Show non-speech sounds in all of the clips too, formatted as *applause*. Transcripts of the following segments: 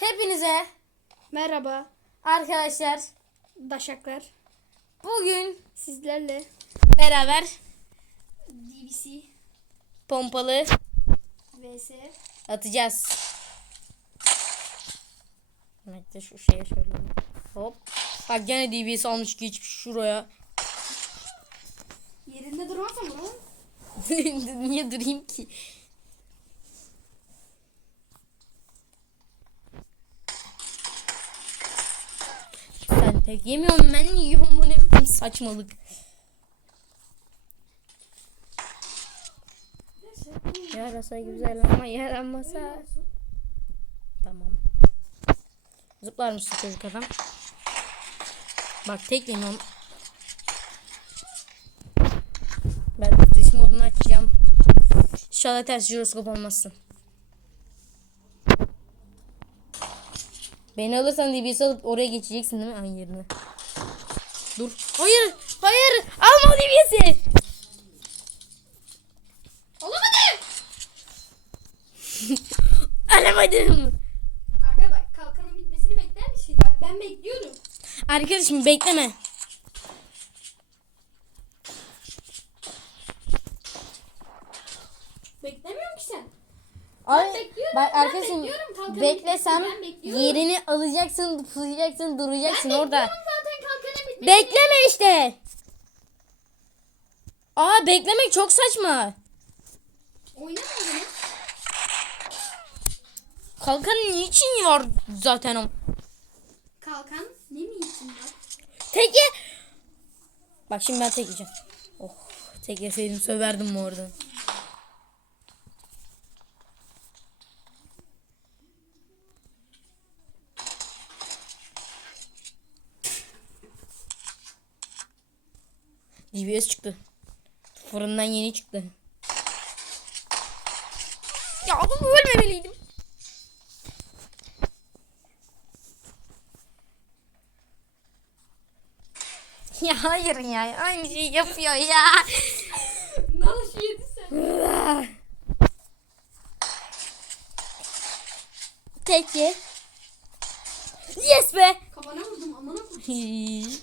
Hepinize Merhaba arkadaşlar Daşaklar. bugün Sizlerle beraber DBC pompalı vs atacağız. Bekle şu şeye şöyle. Hop. Bak gene DBS almış geçmiş şuraya. yerinde durmazsam *laughs* bunu Niye durayım ki? Sen tek yemiyorsun ben yiyorum bu ne biçim saçmalık. Yarasa güzel ama yaramasa. Tamam. Zıplar mısın çocuk adam? Bak tek yemiyorum. Ben dış modunu açacağım. İnşallah ters jiroskop olmazsın. Beni alırsan DBS alıp oraya geçeceksin değil mi? Aynı yerine. Dur. Hayır. Hayır. Alma DBS'i. Alamadım. *laughs* Alamadım. Aga bak kalkanın bitmesini bekler misin? Bak ben bekliyorum. Arkadaşım bekleme. Beklemiyorum ki sen. Ay, arkadaşım bekliyorum kalkanı. beklesem Ben bekliyorum. yerini alacaksın, fırlayacaksın, duracaksın orada. bekliyorum zaten kalkanın bitmesini. Bekleme işte. Aa beklemek çok saçma. Oynama o zaman. Kalkan niçin var zaten o? Kalkan ne mi için var? Tek ye. Bak şimdi ben tek yiyeceğim. Oh tek yeseydim söverdim mi orada. DBS çıktı. Fırından yeni çıktı. Ya bunu ölmemeliydim. *laughs* Ya hayır ya aynı şeyi yapıyor ya. *laughs* Nasıl yedi sen? *laughs* Ye. Yes be. Kafana vurdum amına koyayım.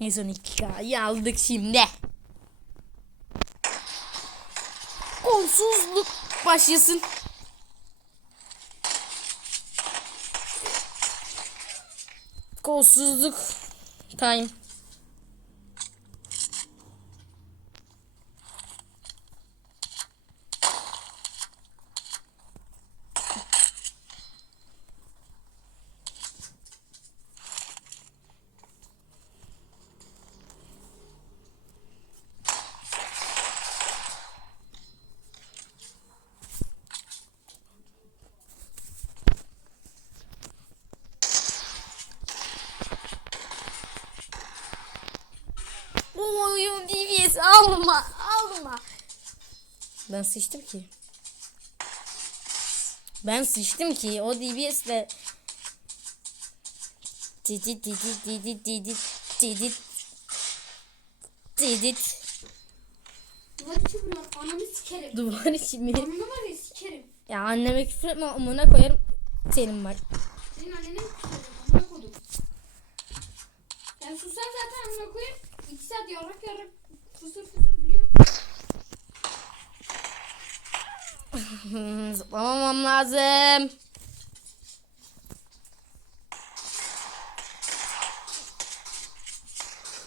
En son iki K'yı aldık şimdi. Kolsuzluk başlasın. Kolsuzluk time. Oyun DBS alma alma. Ben sıçtım ki. Ben sıçtım ki o DBS'le Didit didit didit didit didit didit Duvar içi vuruyorum. Ananı sikerim. Duvar içi mi? Ananı var ya sikerim. Ya anneme küfür etme amına koyarım senin bak. Senin annene mi küfür Amına kodum. Yani sussan zaten amına koyayım. İki saat yarrak yarrak fısır fısır gülüyor. Hmm, Zıplamamam lazım.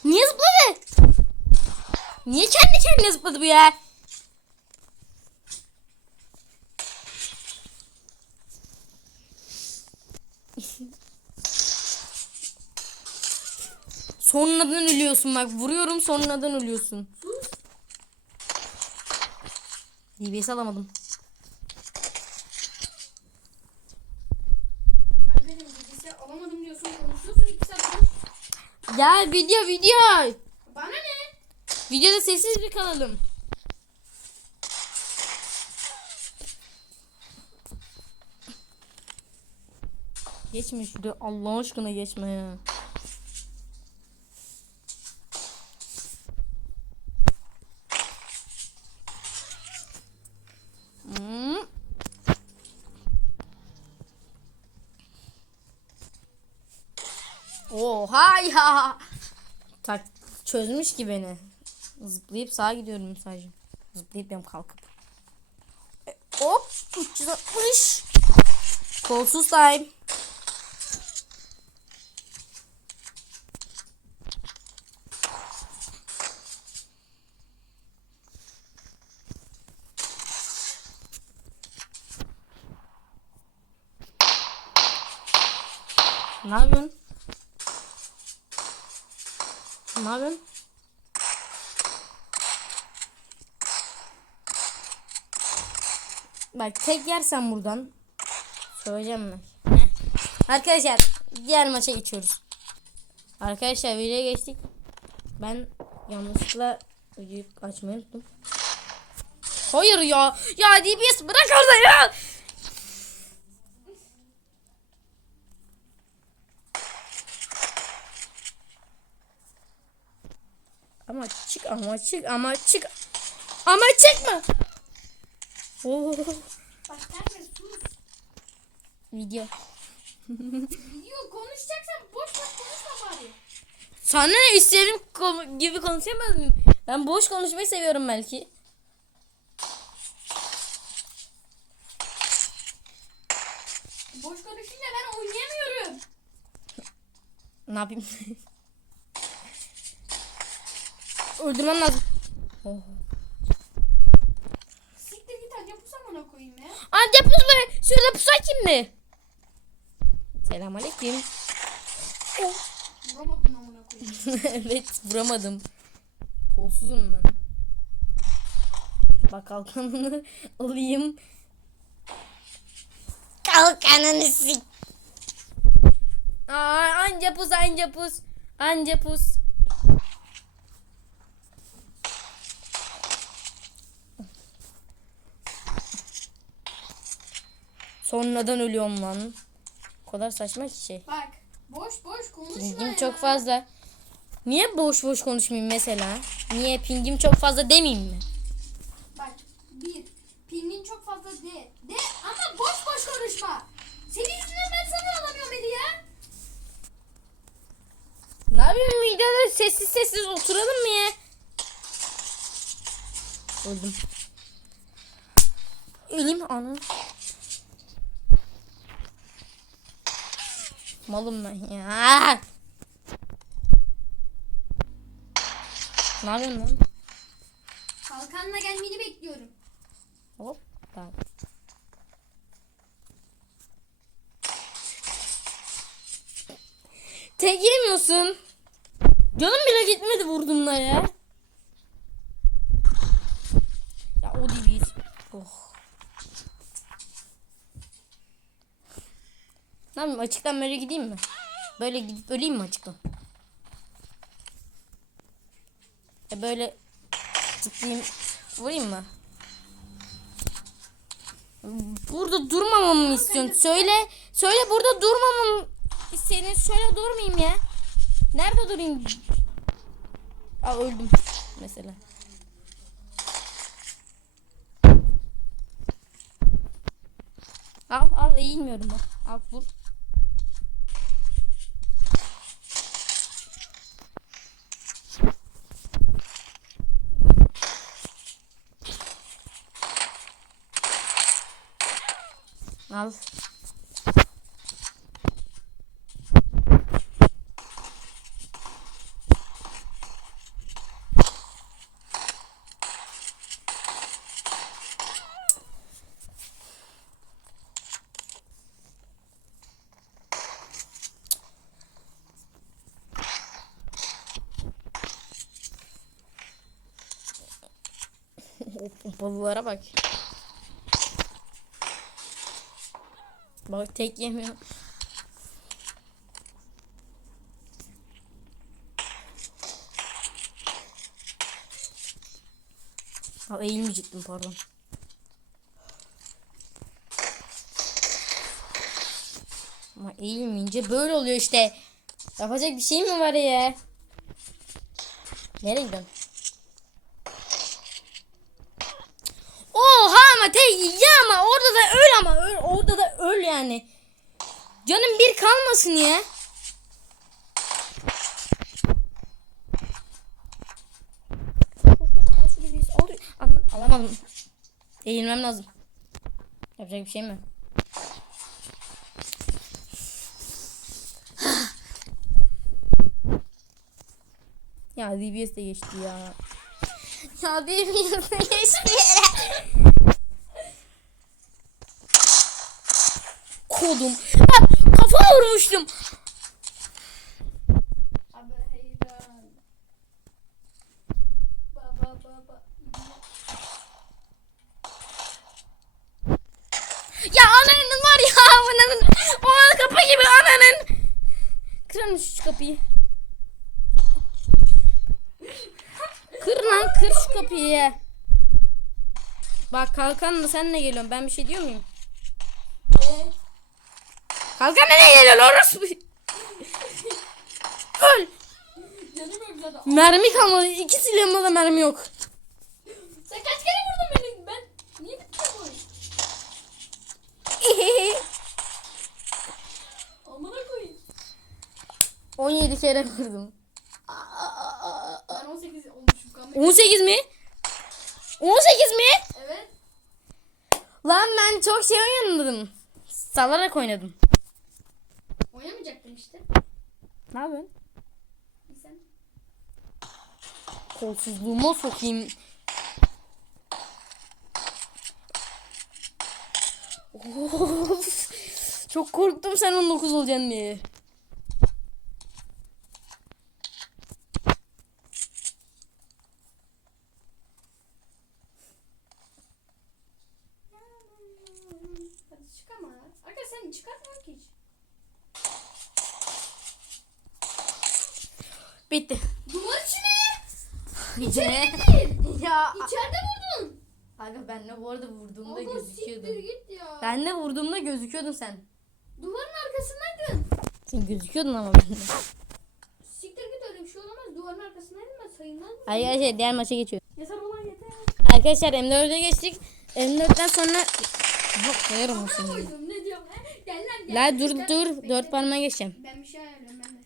Niye zıpladı? Niye kendi kendine zıpladı bu ya? Sonradan ölüyorsun bak. Vuruyorum sonradan ölüyorsun. DBS alamadım. Kankacım bilgisayar alamadım diyorsun konuşuyorsun iki saat konuş. Ya video video. Videoda sessiz bir kalalım. Geçme şurada Allah aşkına geçme ya. Hmm. Oha ya. Tak çözmüş ki beni. Zıplayıp sağa gidiyorum sadece. Zıplayıp diyorum kalkıp. E, hop 360. Kolsuz time. Ne yapıyorsun? Ne yapıyorsun? Bak tek yersen buradan söyleyeceğim ben. Heh. Arkadaşlar diğer maça geçiyoruz. Arkadaşlar videoya geçtik. Ben yanlışlıkla videoyu açmayı unuttum. Hayır ya. Ya DBS bırak orada ya. Ama çık ama çık ama çık. Ama çıkma. Oo, Bak nerede sus. video. Video konuşacaksan boş boş konuşma bari. Sana ne konu- gibi konuşamaz mıyım? Ben boş konuşmayı seviyorum belki. Boş konuşunca ben oynayamıyorum. Ne yapayım? *laughs* Öldürmem lazım. Oh. Siktir git hadi yapı zamana koyayım ya. Anca pusma. Şurada pusa kimdi? Selamünaleyküm. Vuramadın amına koyayım. evet vuramadım. Kolsuzum ben. Bak kalkanını *laughs* alayım. Kalkanını sik. Aa, anca pus anca pus. Anca pus. Sonradan ölüyorum lan. O kadar saçma ki şey. Bak boş boş konuşma Pingim ya. çok fazla. Niye boş boş konuşmayayım mesela? Niye pingim çok fazla demeyeyim mi? Bak bir pingin çok fazla de. De ama boş boş konuşma. Senin yüzünden ben sana alamıyorum Eli ya. Ne yapayım videoda sessiz sessiz oturalım mı ya? Öldüm. Elim anam. Malım ben ya. Ne yapıyorsun lan? Kalkanla gelmeni bekliyorum. Hop. Tamam. Tek yemiyorsun. Canım bile gitmedi vurdumla ya. Ya o değil. Oh. Yapayım açıktan böyle gideyim mi? Böyle gidip öleyim mi açıktan? E böyle zıplayayım vurayım mı? Burada durmamamı mı istiyorsun? Söyle. Söyle burada durmamamı senin söyle durmayayım ya. Nerede durayım? Aa öldüm mesela. Al al eğilmiyorum bak. Al vur. Al. O pompalılara bak. Bak tek yemiyor. Ha eğilmeyecektim pardon. Ama eğilmeyince böyle oluyor işte. Yapacak bir şey mi var ya? Nereye gidiyorsun? Oha ama tek ya ama orada da öl ama öl, orada da öl yani. Canım bir kalmasın ya. Alamadım. Eğilmem lazım. Yapacak bir şey mi? ya DBS de geçti ya. Ya DBS de geçti. Kodum. Bak kafa vurmuştum. Abi. Ya ananın var ya ananın. O kapı gibi ananın. Kırın şu kapıyı. Kapıyı. Bak kalkanla sen ne geliyorsun? Ben bir şey diyor muyum? Ee, ne geliyorsun orası? *laughs* Öl. canım yok zaten. Mermi kalmadı. İki silahımda da mermi yok. Sen kaç kere vurdun beni? Ben niye bitti bu? *laughs* Amına koyayım. 17 kere vurdum. Ben 18 olmuşum kanka. 18 mi? 18 mi? Evet. Lan ben çok şey oynadım. Salarak oynadım. Oynamayacaktım işte. Ne yapıyorsun? Sen. Kolsuzluğuma sokayım. Of. Çok korktum sen 19 olacaksın diye. Hadi çık ama. Aga sen çıkartma ki hiç. Bitti. Duvar içine. İçine. ya. İçeride vurdun. Aga ben de bu arada vurduğumda Aga siktir gözüküyordun. git ya. Ben de vurduğumda gözüküyordun sen. Duvarın arkasındaydın. Sen gözüküyordun ama bende. Siktir git öyle bir şey olamaz. Duvarın arkasındaydım ben sayılmaz mı? Arkadaşlar diğer maça geçiyor. Yeter ulan yeter. Arkadaşlar M4'e geçtik. M4'ten sonra Yok koyarım o koydum ne diyorum? Gel lan gel. La dur dur dört parmağa geçeceğim. Ben bir şey ayarlıyorum ben de.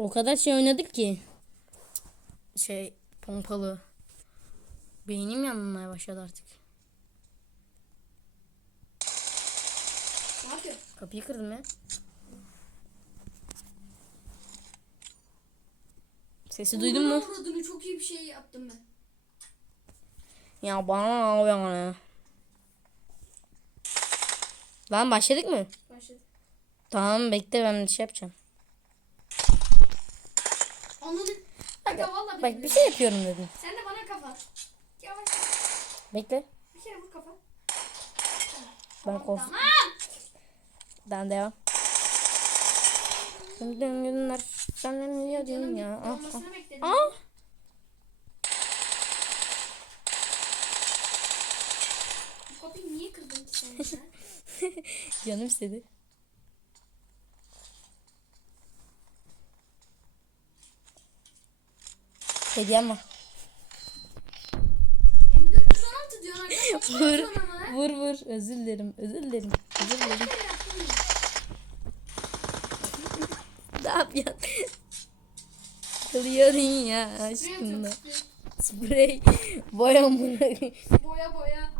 O kadar şey oynadık ki. Şey pompalı. Beynim yanmaya başladı artık. Ne yapıyorsun? Kapıyı kırdım ya. Sesi duydun mu? Vurduğunu çok iyi bir şey yaptım ben. Ya bana ne yapıyorsun ya? Lan başladık mı? Başladı. Tamam bekle ben bir şey yapacağım. Ananı. Aga valla Bak bir şey yapıyorum dedim. Sen de bana kafa. Yavaş. Bekle. Bir kere vur kafa. Ben korktum. Tamam. Dan devam. Dün günler sen de mi yadın Canım ya? Ah, ah. dolmasını bekledim. Ah. Bu kapıyı niye kırdın ki sen ya? *laughs* Canım istedi. Hediyem var. M416 diyorsun arkadaşlar. *laughs* Vur, vur vur. Özür dilerim, özür dilerim, özür dilerim. *laughs* ne yapıyorsun? Kılıyorsun ya aşkına. Sprey. Boya mı? Boya boya.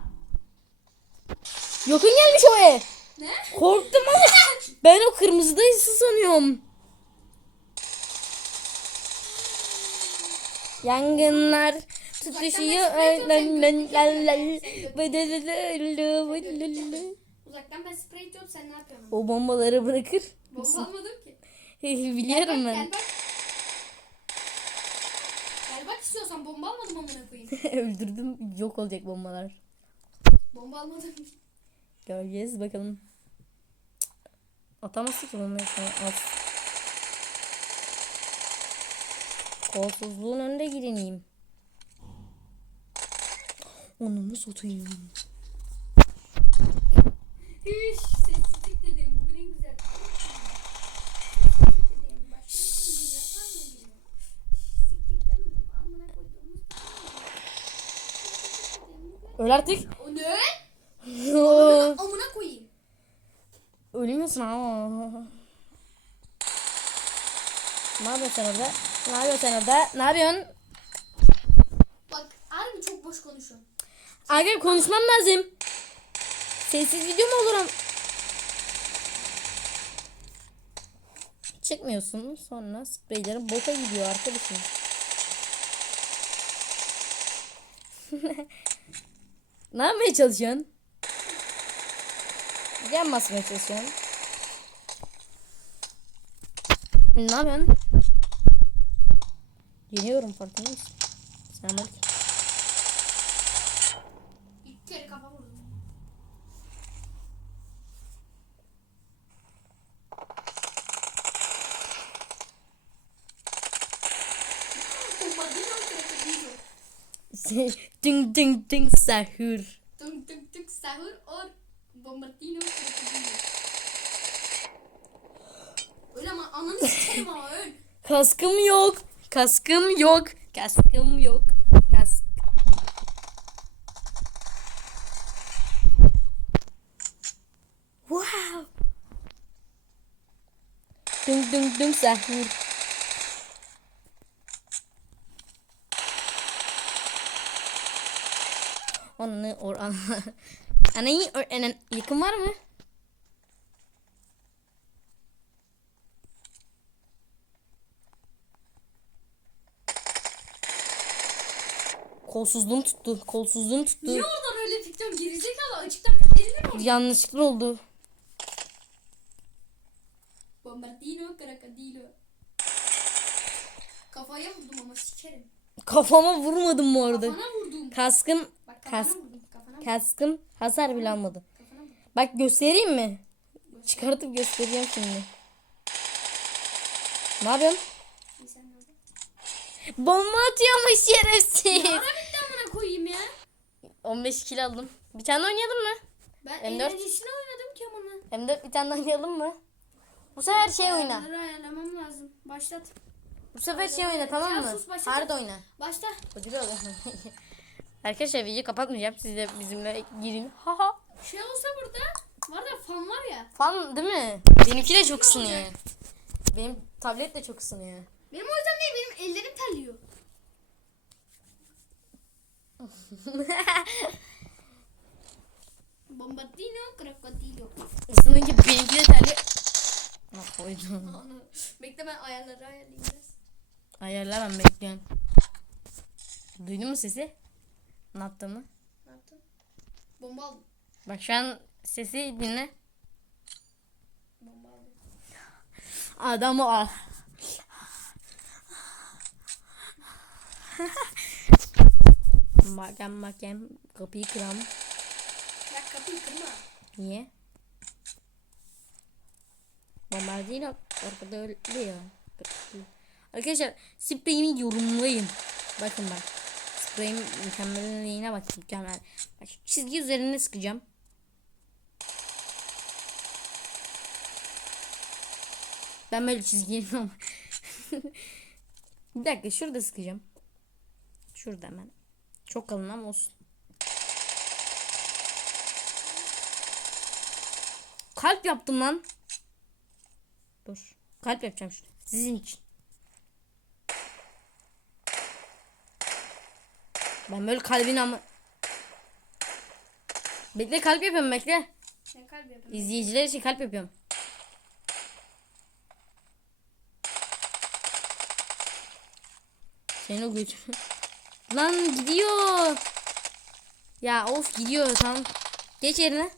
Yokun gelmiş o ev. Ne? Korktum ama *laughs* ben o kırmızıda sanıyorum. Yangınlar tutuşuyor. Uzaktan ben sprey atıyorum sen ne yapıyorsun? O bombaları bırakır. Bomba almadım ki. *laughs* Biliyorum Gel ben. bak. Gel bak istiyorsan bomba almadım amına koyayım. *laughs* Öldürdüm. Yok olacak bombalar. Bomba almadım. Göreceğiz bakalım. Atamazsın ki bombayı sana. At. Kolsuzluğun önünde gireneyim. Onu mu satayım? Hüş sessizlik dedim. Bugün en güzel. Amına. Öl artık. O ne? Oo. *laughs* Amına koyayım. Ölmüyorsun ama. Ne yapıyorsun orada? Ne yapıyorsun sen orada? Ne yapıyorsun? Bak harbi çok boş konuşuyorsun. Aga konuşmam lazım. Sessiz video mu olur am? Çıkmıyorsun sonra spreylerin boka gidiyor arkadaşım. *laughs* ne yapmaya çalışıyorsun? Yan basmaya çalışıyorsun. Ne yapıyorsun? Yeniyorum farkında mısın? Selamünaleyküm. Kere kafa vurdum. Ding ding ding sahur. Tung tung tung sahur or bombardino. Öyle ama ananı sikerim ama öl. Kaskım yok. Kaskım yok. Kaskım yok. Kask. Wow. Dung dung dung sahur. Onu or *laughs* Anayı or, anan, yakın var mı? Kolsuzluğum tuttu. Kolsuzluğum tuttu. Niye oradan öyle fikrim gerizekalı açıktan piklenir mi? Yanlışlıkla oldu. Bombardino krokodilo. Kafaya vurdum ama sikerim. Kafama vurmadım bu arada. Kafana vurdum. Kaskım Bak kafana Kas- vurdum. Kafana vurdum. kaskım hasar bile almadı. Kafana vurdum. Bak göstereyim mi? Çıkartıp göstereceğim şimdi. Ne yapıyorsun? Bomba atıyormuş şerefsiz. Koyayım ya. 15 kilo aldım. Bir tane oynayalım mı? Ben M4. eğlencesine oynadım ki amına. Hem de bir tane oynayalım mı? Bu sefer şey oyna. Ayarları ayarlamam lazım. Başlat. Bu sefer şey oyna tamam mı? Casus başladı. Hard oyna. Başla. Ödül al. *laughs* Arkadaşlar videoyu kapatmayacağım. Siz de bizimle girin. Haha. Şey olsa burada var ya fan var ya. Fan değil mi? Benimki de çok ısınıyor. Benim tablet de ısınıyor. ısınıyor. Benim o yüzden değil benim ellerim terliyor. *laughs* Bombardino krokodilo. Isınınca benimki de terli. Ah koydum. Bekle ben ayarları ayarlayayım biraz. Ayarla ben bekliyorum. Duydun mu sesi? Ne yaptığımı? Ne yaptın? Bomba aldım. Bak şu an sesi dinle. Bomba aldım. Adamı al. *laughs* Bakayım bakayım kapıyı kıram. Ya kapıyı kırma. Niye? Bombardino orada ölüyor. Arkadaşlar spreyimi yorumlayın. Bakın bak. Spreyin mükemmelliğine bak mükemmel. Bak çizgi üzerine sıkacağım. Ben böyle çizgi ama. *laughs* Bir dakika şurada sıkacağım. Şurada hemen. Çok kalın ama olsun. Kalp yaptım lan. Dur. Kalp yapacağım şimdi. Sizin için. Ben böyle kalbin ama... Bekle kalp yapıyorum bekle. Ne kalp yapayım? İzleyiciler için kalp yapıyorum. Senin o. *laughs* Lan gidiyor. Ya of gidiyor tamam. Geç yerine.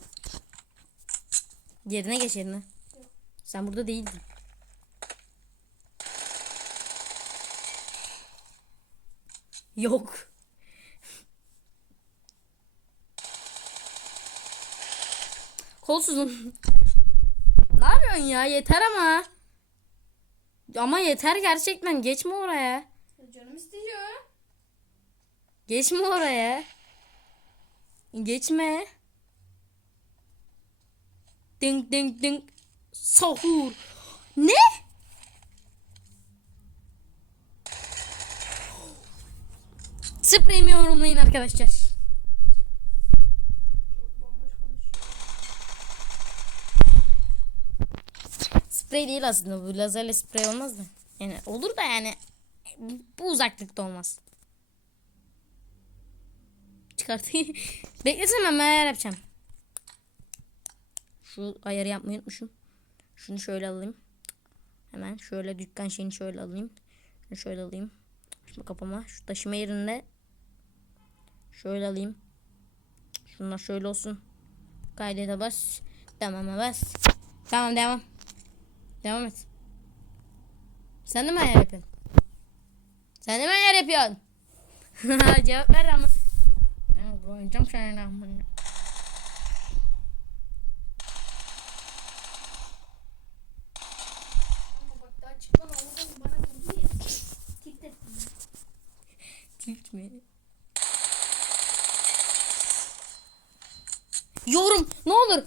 Yerine geç yerine. Sen burada değildin. Yok. Kolsuzum. ne yapıyorsun ya? Yeter ama. Ama yeter gerçekten. Geçme oraya. Canım istiyor. Geçme oraya. Geçme. Ding ding ding. Sahur. Ne? Spreyimi yorumlayın arkadaşlar. Sprey değil aslında. Bu lazerle sprey olmaz da. Yani olur da yani bu uzaklıkta olmaz. Çıkartayım. *laughs* Beklesene ben ayar yapacağım. Şu ayarı yapmayı unutmuşum. Şunu şöyle alayım. Hemen şöyle dükkan şeyini şöyle alayım. Şunu şöyle alayım. Şimdi kapama. Şu taşıma yerinde şöyle alayım. Şunlar şöyle olsun. Kaydete bas. Tamam bas. Tamam devam. Devam et. Sen de mi ayar yapıyorsun? Sen de mi ayar yapıyorsun? *laughs* Cevap ver ama. Ben oynayacağım seninle ama. Ama bak daha çıkmadan oradan bana vurdu ya. Tilt mi? Yorum ne olur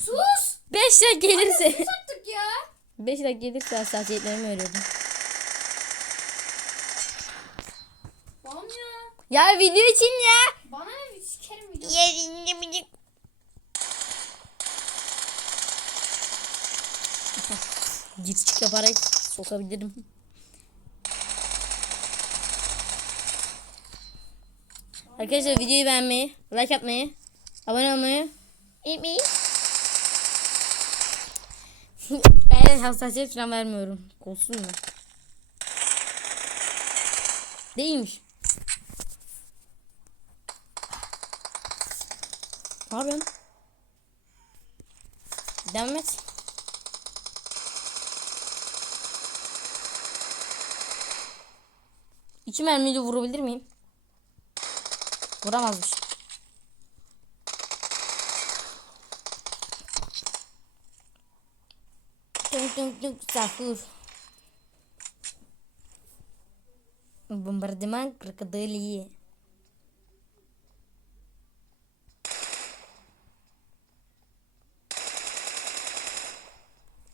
Sus! 5 dakika gelirse Sus artık ya. 5 dakika gelirse hassasiyetlerimi öğrendim. Tamam ya. Ya video için ya. Bana sikerim video. *laughs* Git çık yaparak sokabilirim. Arkadaşlar videoyu beğenmeyi, like atmayı, abone olmayı unutmayın. *laughs* ben hassasiyet falan vermiyorum. Olsun mu? Değilmiş. Ne yapıyorsun? Devam et. İki mermiyle vurabilir miyim? Vuramazmış. Dönk dönk dönk sahur. Bombardıman krokodiliyi.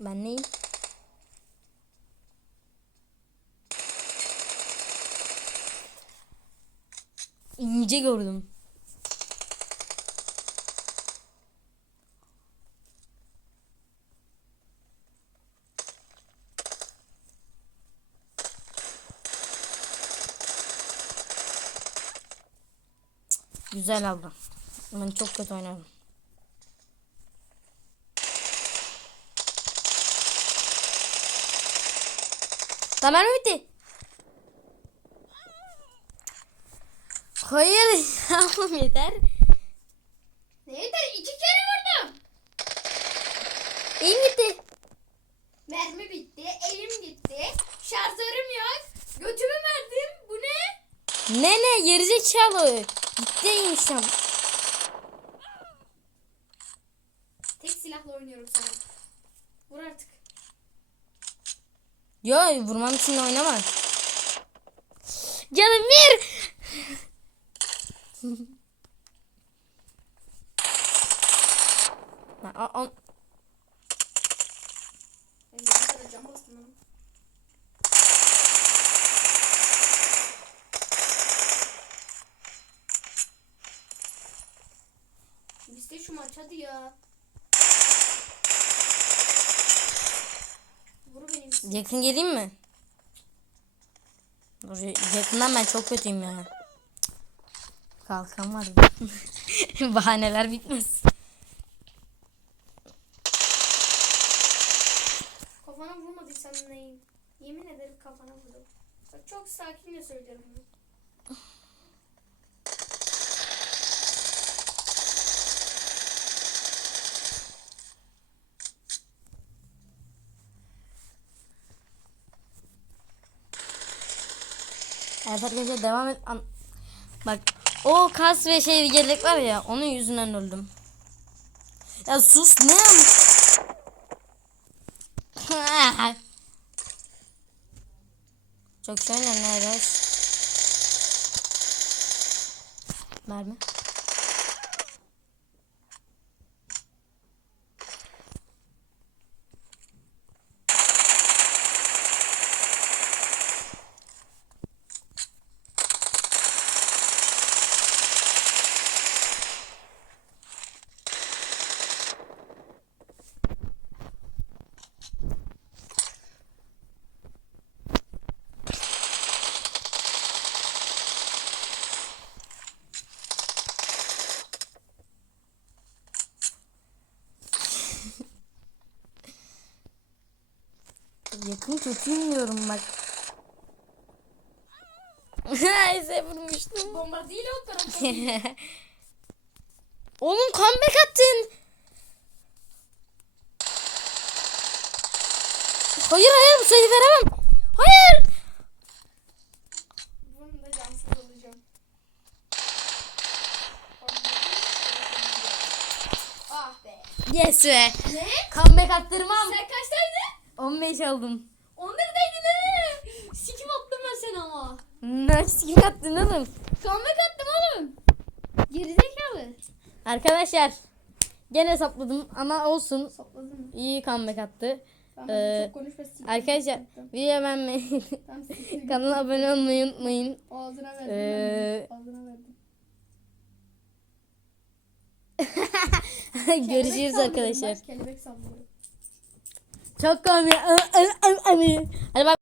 Ben neyim? İnce gördüm. Güzel aldım. Ben çok kötü oynadım. Tamam mı bitti? Hayır *laughs* yavrum yeter. Ne yeter? İki kere vurdum. İyi bitti. Mermi bitti. Elim gitti. Şarjörüm yok. Götümü verdim. Bu ne? Ne ne gerizekalı. Gittiymiş ya. Tek silahla oynuyorum sana. Vur artık. Yo vurmam için oynama. Canım bir. Ha, bastım lan. Bizde şu maç hadi ya. Vur benim. Yakın geleyim mi? Dur, yakından ben çok kötüyüm ya. Kalkan. *laughs* Bahaneler bitmez. Kafana vurmadıysam neyim? Yemin ederim kafana vurdum. Bak çok sakinle söylüyorum bunu. Arkadaşlar devam et. An- Bak o kas ve şey yelek var ya onun yüzünden öldüm. Ya sus ne? *laughs* Çok şöyle ne arkadaş? Mermi. Tutayım diyorum bak. *laughs* Neyse vurmuştum. Bomba değil o tarafta. *laughs* Oğlum comeback attın. Hayır hayır bu sayıyı veremem. Hayır. Bunu da cansız alacağım. Ah be. Yes be. Ne? Comeback attırmam. Sen kaçtaydın? 15 aldım. Onlardaydın ha. Sikim attım ben Nasıl kim attın oğlum? Comeback attım oğlum. Gerizekalı. Arkadaşlar gene hesapladım ama olsun. Sapladın mı? İyi comeback attı. Tamam Ee, çok konuşma sikim. Arkadaşlar videoya beğenmeyi, Tamam kanala abone olmayı unutmayın. Ağzına verdim. Ee, Ağzına verdim. *laughs* Görüşürüz Kelebek arkadaşlar. sallıyorum ben, Kelebek sallıyorum. Çok komik. Hadi bay